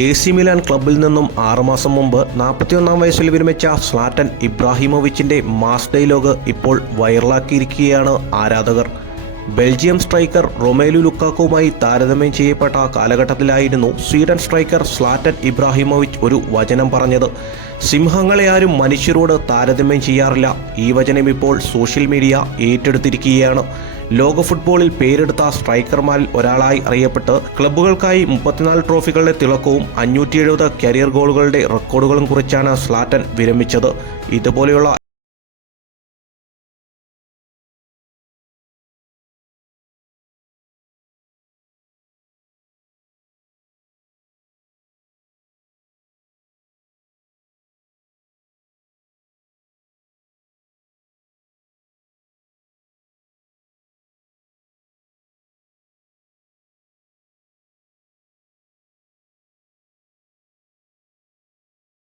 AC Milan ക്ലബ്ബിൽ നിന്നും 6 മാസം മുമ്പ് 41-ാം വയസ്സിൽ വിരമിച്ച സ്ലാറ്റൻ ഇബ്രാഹിമോവിച്ചിന്റെ മാസ് ഡയലോഗ് ഇപ്പോൾ വൈറലാക്കിയിരിക്കുകയാണ് ആരാധകർ. ബെൽജിയം സ്ട്രൈക്കർ റൊമേലു ലുക്കാക്കുവുമായി താരതമ്യം ചെയ്യപ്പെട്ട കാലഘട്ടത്തിലായിരുന്നു സ്വീഡൻ സ്ട്രൈക്കർ സ്ലാറ്റൻ ഇബ്രാഹിമോവിച്ച് ഒരു വചനം പറഞ്ഞത്. സിംഹങ്ങളെ ആരും മനുഷ്യരോട് താരതമ്യം ചെയ്യാറില്ല. ഈ വചനം ഇപ്പോൾ സോഷ്യൽ മീഡിയ ഏറ്റെടുത്തിരിക്കുകയാണ്. ലോക ഫുട്ബോളിൽ പേരെടുത്ത സ്ട്രൈക്കർമാരിൽ ഒരാളായി അറിയപ്പെട്ട് ക്ലബ്ബുകൾക്കായി 34 ട്രോഫികളുടെ തിളക്കവും 570 കരിയർ ഗോളുകളുടെ റെക്കോർഡുകളും കുറിച്ചാണ് സ്ലാറ്റൻ വിരമിച്ചത്. ഇതുപോലെയുള്ള